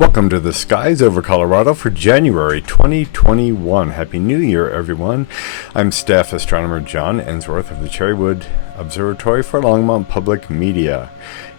Welcome to the skies over Colorado for January 2021. Happy New Year, everyone. I'm Staff Astronomer John Ensworth of the Cherrywood Observatory for Longmont Public Media.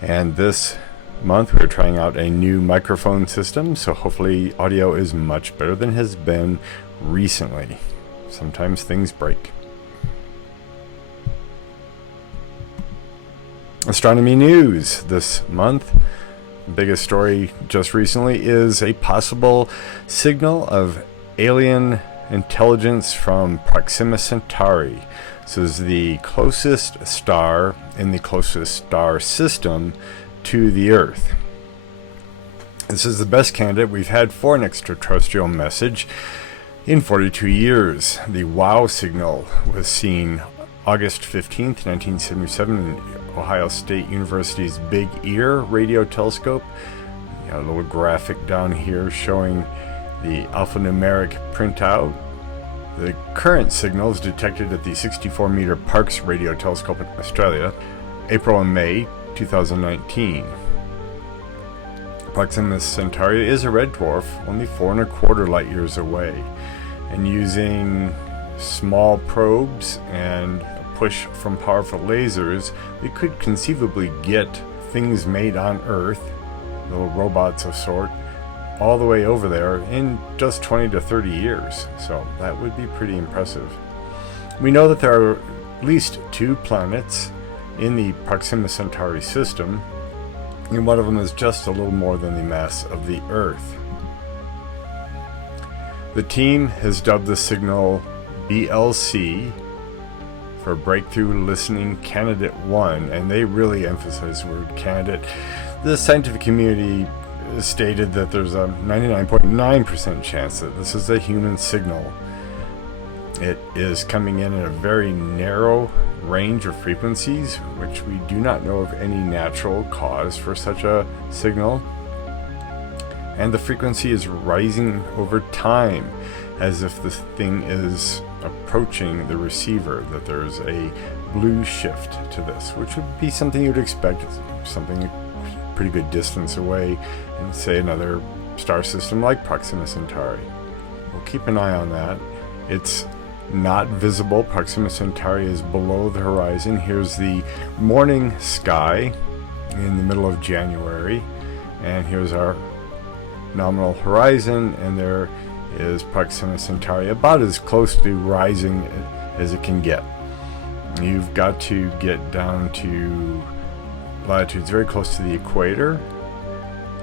And this month we're trying out a new microphone system, so hopefully audio is much better than has been recently. Sometimes things break. Astronomy news this month. The biggest story just recently is a possible signal of alien intelligence from Proxima Centauri. This is the closest star in the closest star system to the Earth. This is the best candidate we've had for an extraterrestrial message in 42 years. The WOW signal was seen August 15th, 1977 in Ohio State University's Big Ear radio telescope. You got a little graphic down here showing the alphanumeric printout. The current signal is detected at the 64-meter Parkes radio telescope in Australia, April and May 2019. Proxima Centauri is a red dwarf, only 4¼ light years away, and using small probes and a push from powerful lasers, we could conceivably get things made on Earth, little robots of sort, all the way over there in just 20 to 30 years. So that would be pretty impressive. We know that there are at least 2 planets in the Proxima Centauri system, and one of them is just a little more than the mass of the Earth. The team has dubbed the signal BLC for Breakthrough Listening Candidate 1, and they really emphasize the word candidate. The scientific community stated that there's a 99.9% chance that this is a human signal. It is coming in a very narrow range of frequencies, which we do not know of any natural cause for such a signal. And the frequency is rising over time, as if the thing is approaching the receiver, that there's a blue shift to this, which would be something you'd expect, something a pretty good distance away in, say, another star system like Proxima Centauri. We'll keep an eye on that. It's not visible. Proxima Centauri is below the horizon. Here's the morning sky in the middle of January, and here's our nominal horizon, and there is Proxima Centauri, about as close to rising as it can get. You've got to get down to latitudes very close to the equator.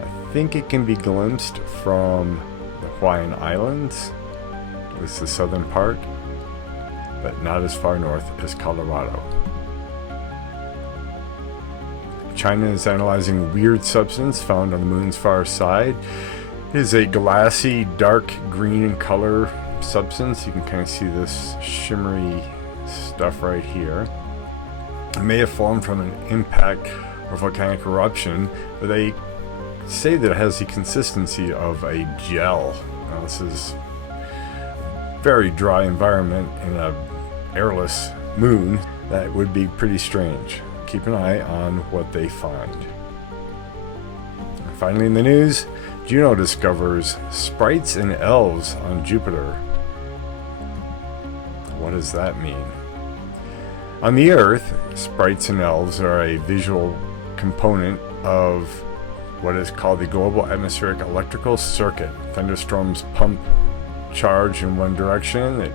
I think it can be glimpsed from the Hawaiian Islands, at least the southern part, but not as far north as Colorado. China is analyzing weird substance found on the moon's far side. It is a glassy, dark green in color substance. You can kind of see this shimmery stuff right here. It may have formed from an impact or volcanic eruption, but they say that it has the consistency of a gel. Now, this is a very dry environment in an airless moon. That would be pretty strange. Keep an eye on what they find. And finally in the news, Juno discovers Sprites and Elves on Jupiter. What does that mean? On the Earth, Sprites and Elves are a visual component of what is called the global atmospheric electrical circuit. Thunderstorms pump charge in one direction. It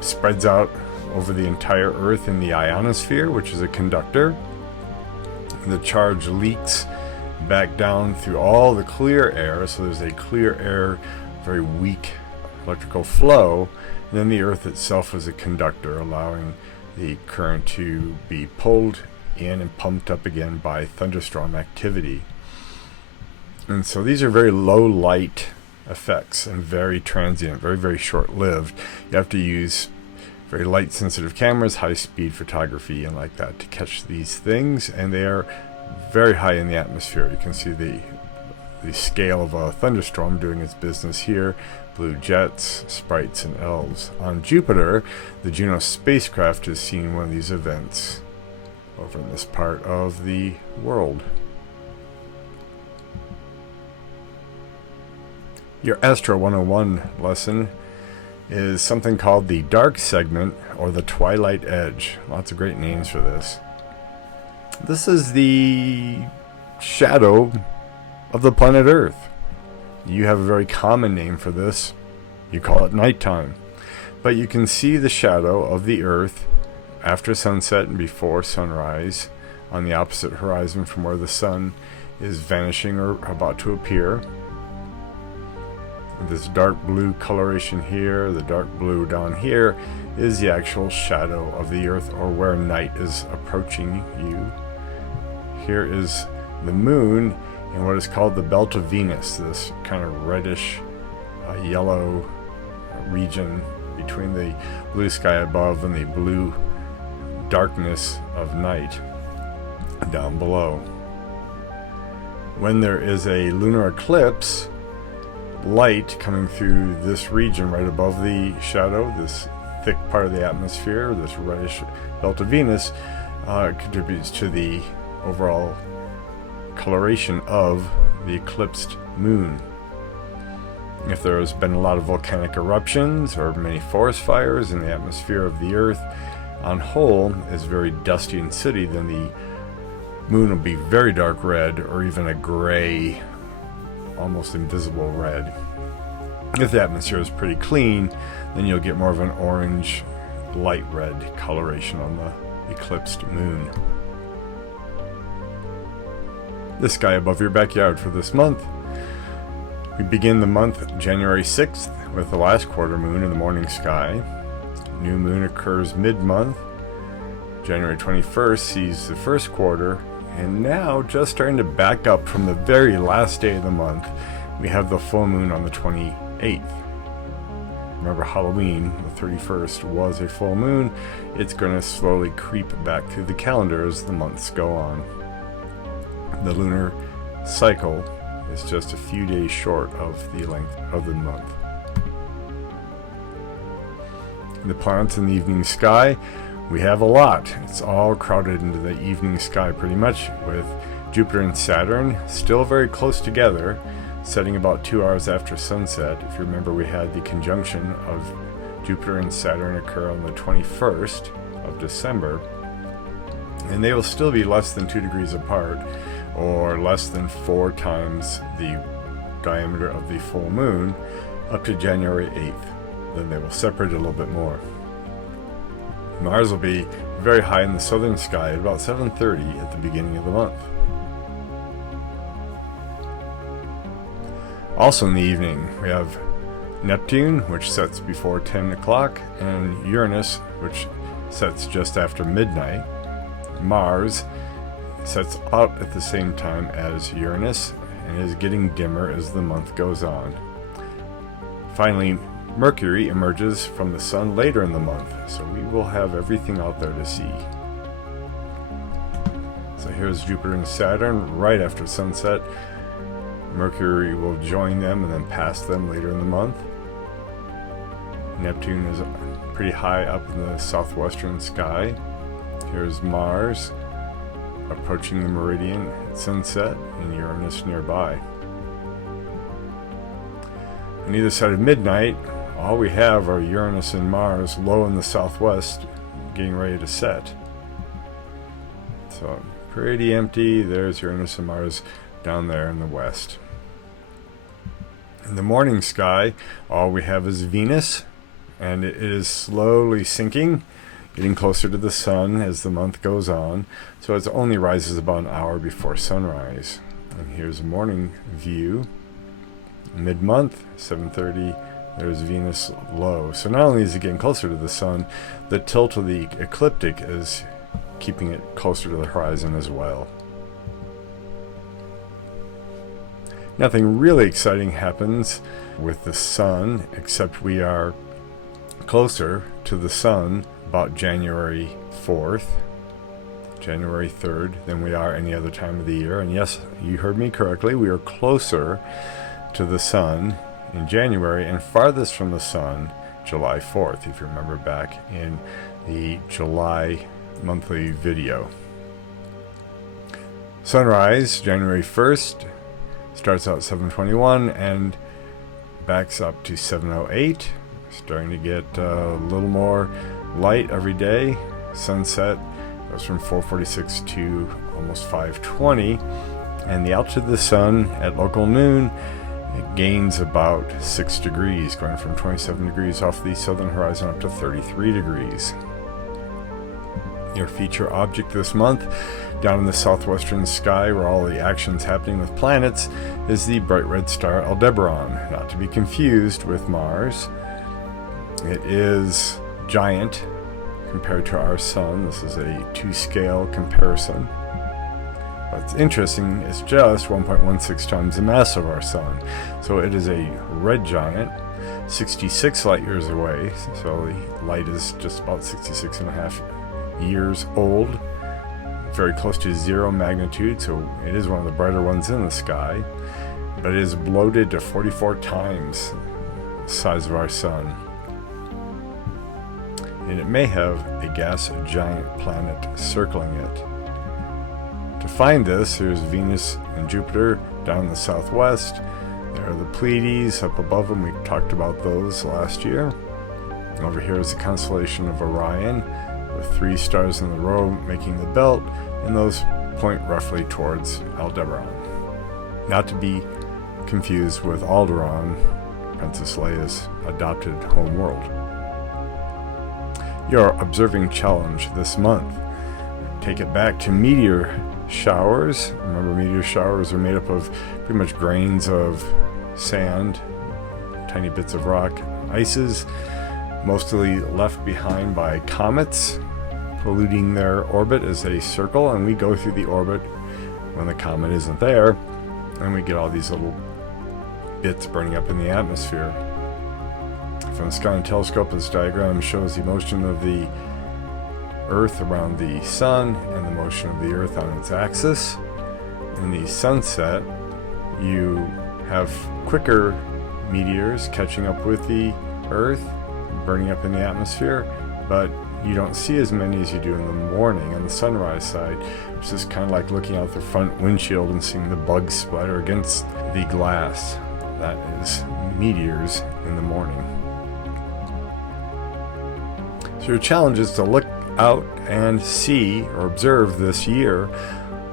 spreads out over the entire Earth in the ionosphere, which is a conductor. The charge leaks back down through all the clear air, so there's a clear air, very weak electrical flow, and then the Earth itself is a conductor, allowing the current to be pulled in and pumped up again by thunderstorm activity. And so these are very low light effects and very transient, very, very short-lived. You have to use very light sensitive cameras, high speed photography and like that to catch these things, and they are very high in the atmosphere. You can see the scale of a thunderstorm doing its business here. Blue jets, Sprites, and Elves. On Jupiter, the Juno spacecraft has seen one of these events over in this part of the world. Your Astro 101 lesson is something called the dark segment or the twilight edge. Lots of great names for this. This is the shadow of the planet Earth. You have a very common name for this. You call it nighttime. But you can see the shadow of the Earth after sunset and before sunrise on the opposite horizon from where the sun is vanishing or about to appear. This dark blue coloration here, the dark blue down here, is the actual shadow of the Earth, or where night is approaching you. Here is the moon in what is called the belt of Venus, this kind of reddish yellow region between the blue sky above and the blue darkness of night down below. When there is a lunar eclipse, light coming through this region right above the shadow, this thick part of the atmosphere, this reddish belt of Venus, contributes to the overall coloration of the eclipsed moon. If there has been a lot of volcanic eruptions or many forest fires in the atmosphere of the Earth on whole is very dusty and sooty, then the moon will be very dark red or even a gray, almost invisible red. If the atmosphere is pretty clean, then you'll get more of an orange, light red coloration on the eclipsed moon. The sky above your backyard for this month. We begin the month January 6th with the last quarter moon in the morning sky. New moon occurs mid-month. January 21st sees the first quarter, and now just starting to back up from the very last day of the month, we have the full moon on the 28th. Remember, Halloween, the 31st, was a full moon. It's going to slowly creep back through the calendar as the months go on. The lunar cycle is just a few days short of the length of the month. The planets in the evening sky, we have a lot. It's all crowded into the evening sky pretty much, with Jupiter and Saturn still very close together, setting about 2 hours after sunset. If you remember, we had the conjunction of Jupiter and Saturn occur on the 21st of December, and they will still be less than 2 degrees apart, or less than 4 times the diameter of the full moon, up to January 8th. Then they will separate a little bit more. Mars will be very high in the southern sky at about 7:30 at the beginning of the month. Also in the evening, we have Neptune, which sets before 10 o'clock, and Uranus, which sets just after midnight. Mars sets out at the same time as Uranus and is getting dimmer as the month goes on. Finally, Mercury emerges from the sun later in the month, so we will have everything out there to see. So here's Jupiter and Saturn right after sunset. Mercury will join them and then pass them later in the month. Neptune is pretty high up in the southwestern sky. Here's Mars approaching the meridian at sunset, and Uranus nearby. On either side of midnight, all we have are Uranus and Mars low in the southwest, getting ready to set. So pretty empty. There's Uranus and Mars down there in the west. In the morning sky, all we have is Venus, and it is slowly sinking, getting closer to the sun as the month goes on, so it only rises about an hour before sunrise. And here's a morning view. Mid-month, 7:30, there's Venus low. So not only is it getting closer to the sun, the tilt of the ecliptic is keeping it closer to the horizon as well. Nothing really exciting happens with the sun, except we are closer to the sun about January 4th, January 3rd than we are any other time of the year. And yes, you heard me correctly, we are closer to the sun in January and farthest from the sun July 4th, if you remember back in the July monthly video. Sunrise January 1st starts out 7:21 and backs up to 7:08. Starting to get a little more light every day. Sunset goes from 4:46 to almost 5:20. And the altitude of the sun at local noon, it gains about 6 degrees, going from 27 degrees off the southern horizon up to 33 degrees. Your feature object this month, down in the southwestern sky where all the action's happening with planets, is the bright red star Aldebaran, not to be confused with Mars. It is giant compared to our sun. This is a 2-scale comparison. What's interesting, it's just 1.16 times the mass of our sun. So it is a red giant, 66 light years away. So the light is just about 66 and a half years old. Very close to 0 magnitude, so it is one of the brighter ones in the sky. But it is bloated to 44 times the size of our sun. And it may have a gas giant planet circling it. To find this, there's Venus and Jupiter down in the southwest. There are the Pleiades up above them. We talked about those last year. Over here is the constellation of Orion, with 3 stars in a row making the belt, and those point roughly towards Aldebaran. Not to be confused with Alderaan, Princess Leia's adopted home world. Your observing challenge this month. Take it back to meteor showers. Remember, meteor showers are made up of pretty much grains of sand, tiny bits of rock, ices, mostly left behind by comets, polluting their orbit as they circle, and we go through the orbit when the comet isn't there, and we get all these little bits burning up in the atmosphere. From the Sky and Telescope, this diagram shows the motion of the Earth around the Sun and the motion of the Earth on its axis. In the sunset, you have quicker meteors catching up with the Earth, burning up in the atmosphere, but you don't see as many as you do in the morning on the sunrise side, which is kind of like looking out the front windshield and seeing the bugs splatter against the glass. That is meteors in the morning. So your challenge is to look out and see or observe this year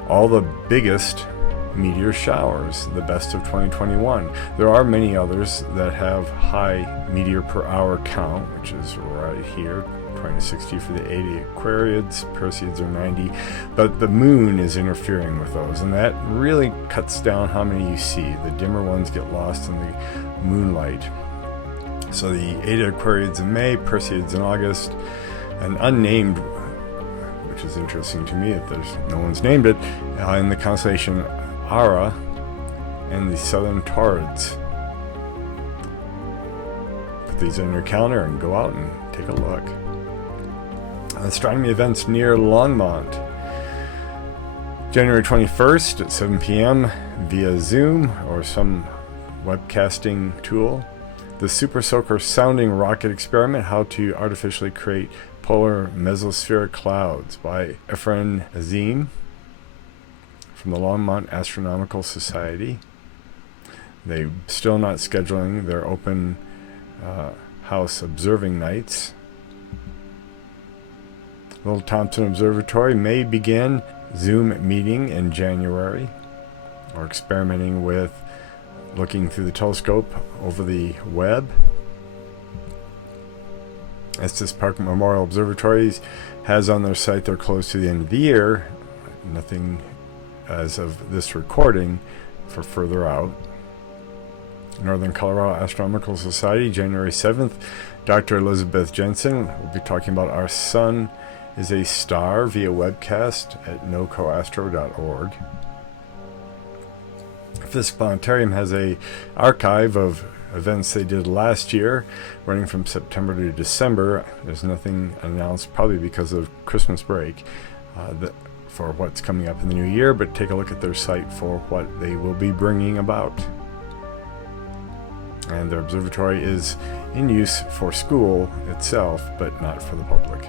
all the biggest meteor showers, the best of 2021. There are many others that have high meteor per hour count, which is right here, 20 to 60 for the 80 Aquariids, Perseids are 90, but the moon is interfering with those, and that really cuts down how many you see. The dimmer ones get lost in the moonlight. So the 80 Aquariids in May, Perseids in August, and unnamed, which is interesting to me that there's no one's named it, in the constellation Ara and the Southern Taurids. Put these in your calendar and go out and take a look. Astronomy events near Longmont. January 21st at 7 p.m. via Zoom or some webcasting tool. The Super Soaker sounding rocket experiment, how to artificially create polar mesospheric clouds, by Efren Azeem from the Longmont Astronomical Society. They're still not scheduling their open house observing nights. Little Thompson Observatory may begin Zoom meeting in January, or experimenting with looking through the telescope over the web. Estes Park Memorial Observatory has on their site they're closed to the end of the year. Nothing as of this recording for further out. Northern Colorado Astronomical Society, January 7th. Dr. Elizabeth Jensen will be talking about Our Sun is a Star via webcast at nocoastro.org. Fisk Planetarium has a archive of events they did last year, running from September to December. There's nothing announced, probably because of Christmas break, for what's coming up in the new year, but take a look at their site for what they will be bringing about. And their observatory is in use for school itself, but not for the public.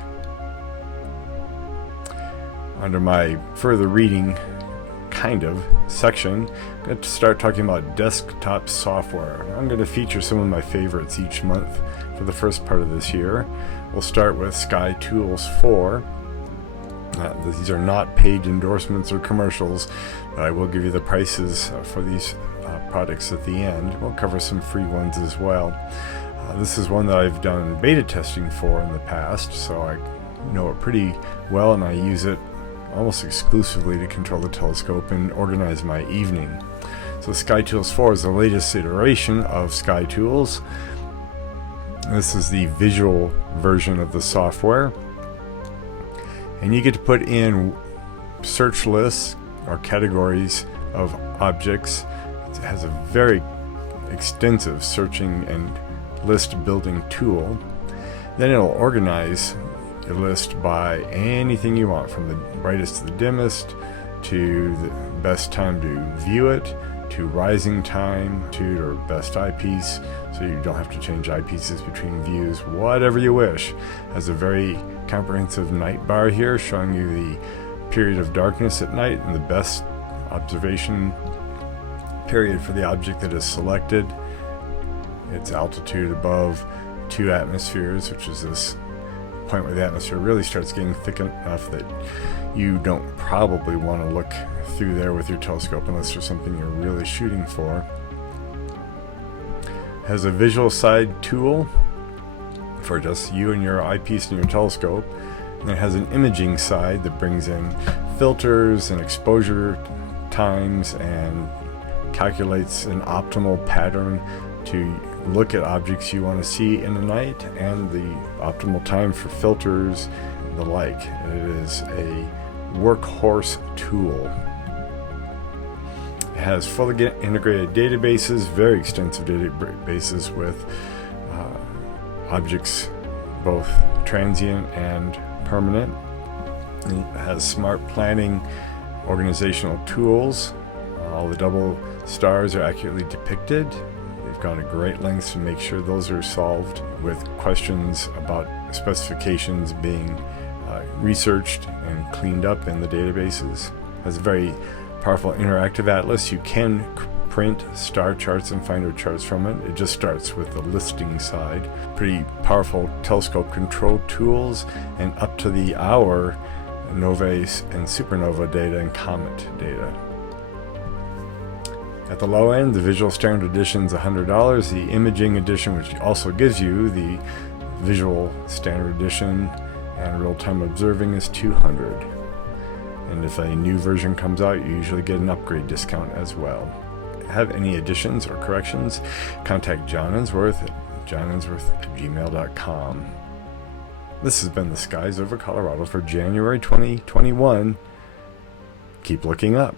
Under my further reading kind of section, I'm going to start talking about desktop software. I'm going to feature some of my favorites each month for the first part of this year. We'll start with SkyTools 4. These are not paid endorsements or commercials, but I will give you the prices for these products at the end. We'll cover some free ones as well. This is one that I've done beta testing for in the past, so I know it pretty well, and I use it almost exclusively to control the telescope and organize my evening. So SkyTools 4 is the latest iteration of SkyTools. This is the visual version of the software, and you get to put in search lists or categories of objects. It has a very extensive searching and list building tool. Then it'll organize a list by anything you want, from the brightest to the dimmest, to the best time to view it, to rising time, to your best eyepiece, so you don't have to change eyepieces between views, whatever you wish. Has a very comprehensive night bar here showing you the period of darkness at night and the best observation period for the object that is selected. Its altitude above 2 atmospheres, which is this point where the atmosphere really starts getting thick enough that you don't probably want to look through there with your telescope unless there's something you're really shooting for. Has a visual side tool for just you and your eyepiece and your telescope. And it has an imaging side that brings in filters and exposure times and calculates an optimal pattern to look at objects you want to see in the night, and the optimal time for filters and the like. It is a workhorse tool. It has fully integrated databases, very extensive databases with objects both transient and permanent. It has smart planning, organizational tools. All the double stars are accurately depicted. They've gone to great lengths to make sure those are solved, with questions about specifications being researched and cleaned up in the databases. It has a very powerful interactive atlas. You can print star charts and finder charts from it. It just starts with the listing side. Pretty powerful telescope control tools, and up to the hour novae and supernova data and comet data. At the low end, the Visual Standard Edition is $100. The Imaging Edition, which also gives you the Visual Standard Edition and Real-Time Observing, is $200. And if a new version comes out, you usually get an upgrade discount as well. Have any additions or corrections, contact JensenOur at johnensworth@gmail.com. This has been the Skies over Colorado for January 2021. Keep looking up.